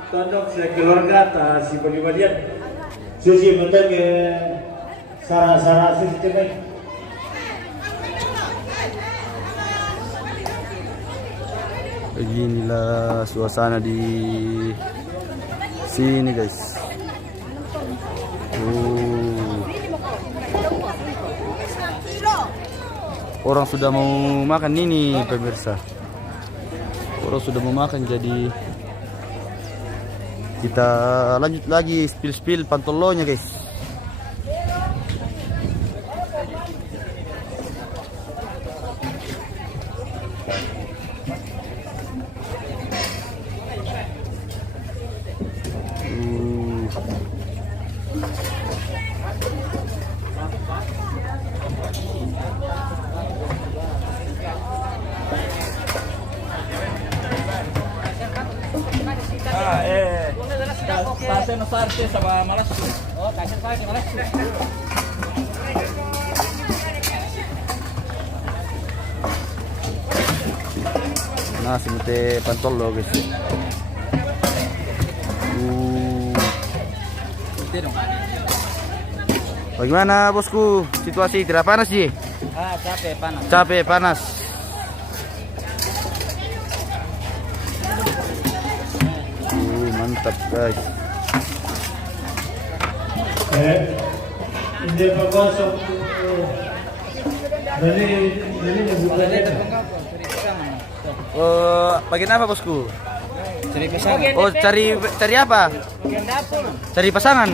tondok sekeluarga atas si pribadian susi bentar ke sarah susi teman. Beginilah suasana di sini guys. Orang sudah mau makan ini pemirsa. Orang sudah mau makan, jadi kita lanjut lagi spill pantolonya guys. Sase no sarte sama malas. Oh, kasih sate malas. Nasi mute pantolo guys. Bagaimana bosku? Situasi tidak panas sih? Capek panas. Capek panas. Mantap guys. Hindi pa gosok. Dali bukan itu. Bagian apa bosku? Cari pasangan. Oh, cari apa? Cari pasangan.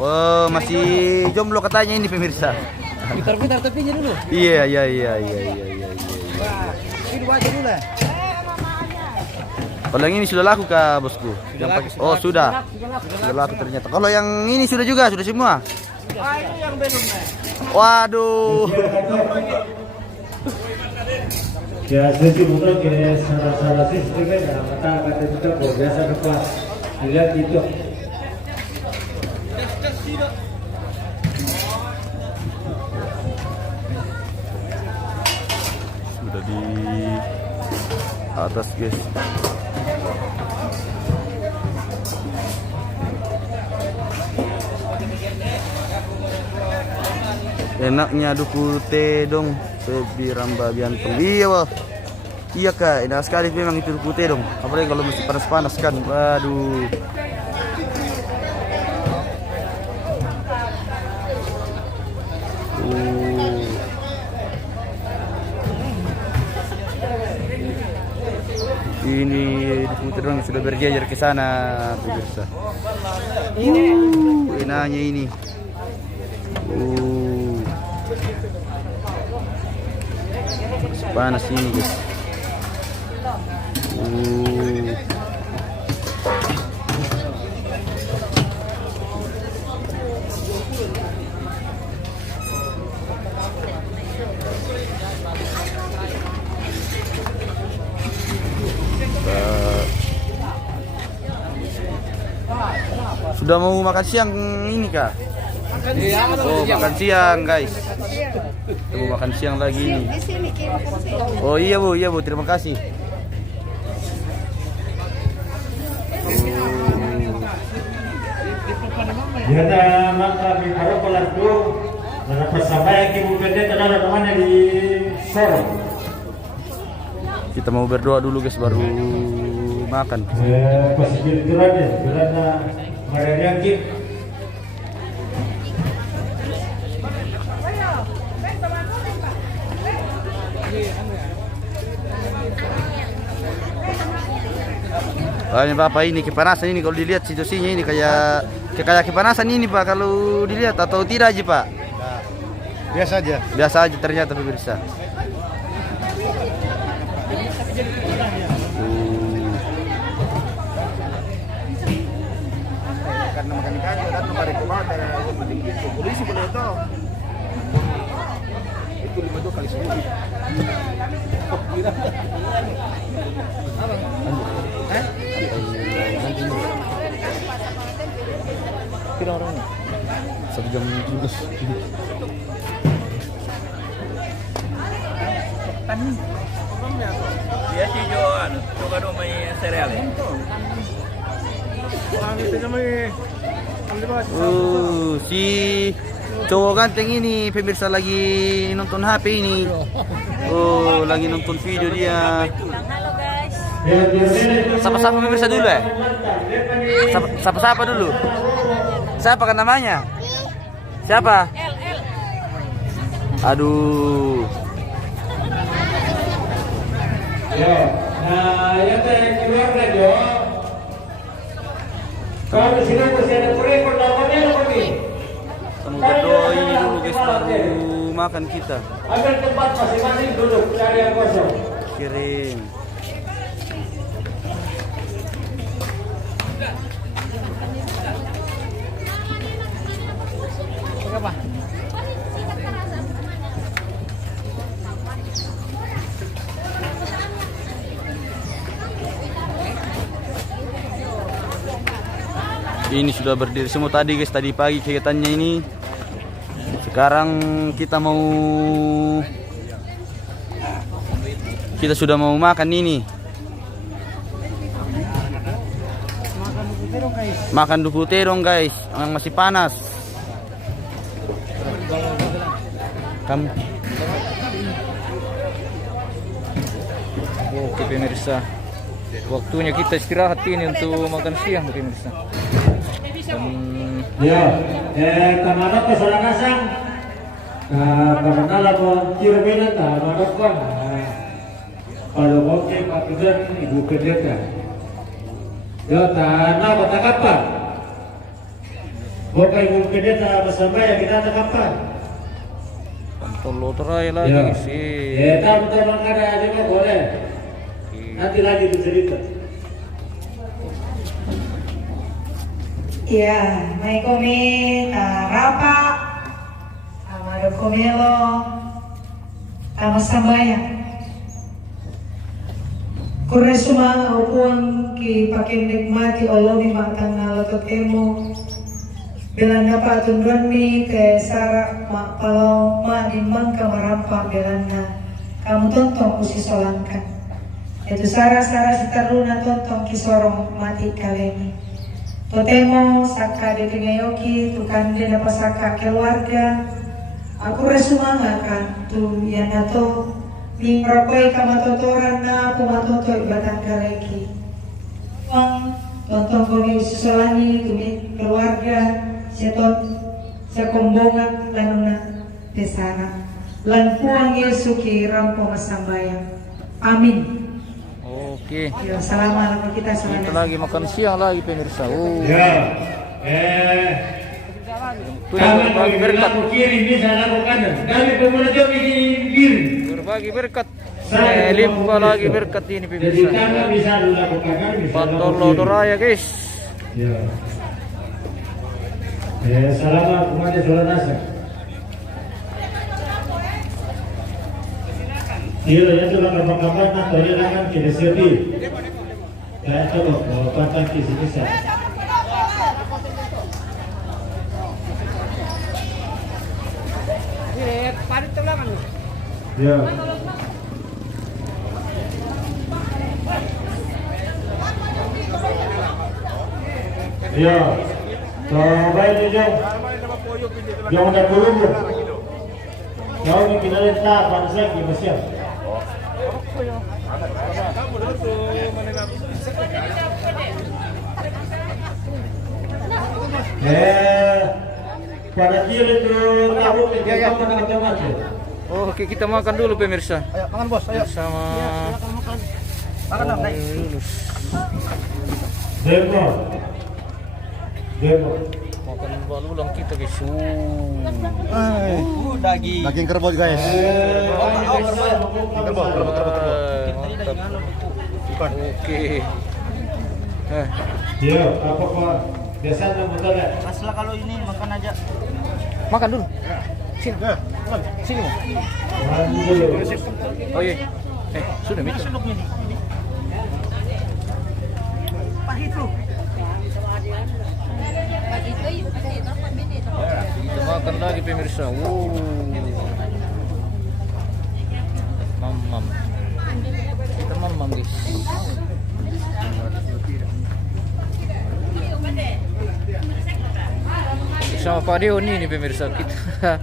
Oh, masih jomblo katanya ini pemirsa. Putar-putar tepinya dulu. Iya. Ini aja dulu lah. Kalau yang ini sudah laku kah bosku? Yang pakai, oh sudah laku ternyata. Kalau yang ini sudah juga, sudah semua. Ini yang belum. Waduh. Ya, sesi motor que salah sistem ya, mata kata kita biasa lepas lihat itu. Sudah di atas guys. Enaknya duku teh dong, sebiramba biantong. Iya wah, iya kak, enak sekali memang itu duku teh dong. Apalagi kalau masih panas-panas kan, waduh. Ini duku teh dong sudah berjejer ke sana, pemirsa. Enaknya ini. Panas ini guys. Sudah mau makan siang ini kak? Oh makan siang guys. Mau makan siang lagi ini. Oh iya bu, terima kasih. Dia ada maka di Maroko lalu dapat sampai ke Bukende terlalu namanya di Soro. Kita mau berdoa dulu guys baru makan. Pas spiritual deh, karena mereka Bapak ini kepanasan ini kalau dilihat situasinya ini kayak kepanasan ini Pak kalau dilihat atau tidak aja Pak? Biasa aja. Biasa aja ternyata pemirsa. Karena makan ikan dan kemarin polisi boleh tahu. Itu 52 kali seminggu. Kira orangnya 1 jam lulus. Dia sih jual, coba dong main serial. Si cowok ganteng ini pemirsa lagi nonton HP ini. Oh, lagi nonton video dia. Halo guys. Sapa-sapa pemirsa dulu ya? Sapa-sapa dulu. Siapa kan namanya? Siapa? Aduh. Ya, nah yang keluarga Jo. Kalau di sini masih ada proyek namanya apa nih? Kita mau berdoa ini dulu guys baru makan kita. Ambil tempat masing-masing duduk, cari yang kosong. Kirim. Ini sudah berdiri semua tadi guys, tadi pagi kegiatannya ini. Sekarang kita sudah mau makan ini. Makan duku terong guys, yang masih panas. Oke pemirsa, waktunya kita istirahat ini untuk makan siang pemirsa. Ya, kamarot ke Sorangasang. Karena lagu kirminan kamarot kan. Kalau mau ke Pakistan ibu pendeta. Ya, tanah kota kapan? Bukan ibu pendeta bersama ya kita ada kapan? Pantol loterai lagi sih. Ya, tahu ada aja mah boleh. Nanti lagi bercerita. Ya, may kami rapa, amado komelo, tama sambayan. Kuresuma upuang ki pakin nikmati Allah di matang ngalotot emo. Belanda patunduan mi ke sara mak palau mak dimang kamarampa belanda. Kamu tontong kusi solankan. Itu sara-sara sitaruna tontong kisorong mati kalemi. Totemo saka de pengayoki tukan de pasaka keluarga. Aku resuma ngakan tu yanato. Di rapai kamatotoran na pumatoto ibatan kaleki. Uang tontong kami susulani tumi keluarga saya kombongan lanuna desana. Lan puang Yesu ki rampo masambayang. Amin. Oke. Ya, salaman kita Kita selama. lagi makan siang lagi pemirsa. Ya. Kamu Berbagi berkat. kiri bisa lakukan kanan. Kami pemuda jauh bikin kiri. Berbagi berkat. Limpah lagi berkat ini Jadi pemirsa. kamu bisa lakukan kanan, bisa Pantolo Doraya guys. Ya. Selamat kepada saudara nasa. Iya, ya sudah kapan-kapan nak tadi kan kita siapa? Saya coba patah kisi bisa. Ya. Ya. Coba ini jom. Jangan ada belum. Jauh ni kita letak pansek di Mesir. Pada kiri tu tahu kita makan. Oke, kita makan dulu pemirsa. Ayo makan bos, ayo. Bersama Makan dong, naik. Demo. Demo. Makan balulang kita guys. Daging. Daging kerbau guys. Mantap. Oke. Ya, apa kok biasanya betul ya? Masalah kalau ini makan aja. Makan dulu. Sini. Sini mau. Oh iya. Sudah minta. Pahit lu. Kita makan lagi pemirsa. Mamam. Kita mamam guys. Sama Pak Deo nih pemirsa kita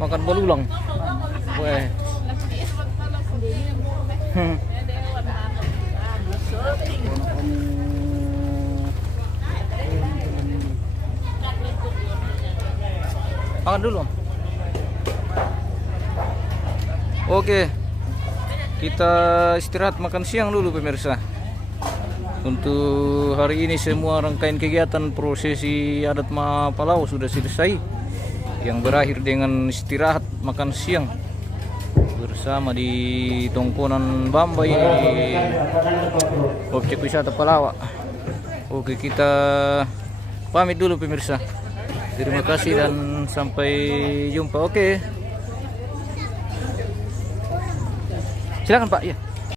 makan belulang. Weh. Makan dulu. Oke. Kita istirahat makan siang dulu pemirsa. Untuk hari ini semua rangkaian kegiatan prosesi adat Mapalau sudah selesai, yang berakhir dengan istirahat makan siang bersama di tongkonan Bamba ini objek wisata Palawak. Oke, kita pamit dulu pemirsa. Terima kasih dan sampai jumpa. Oke. Silakan Pak ya.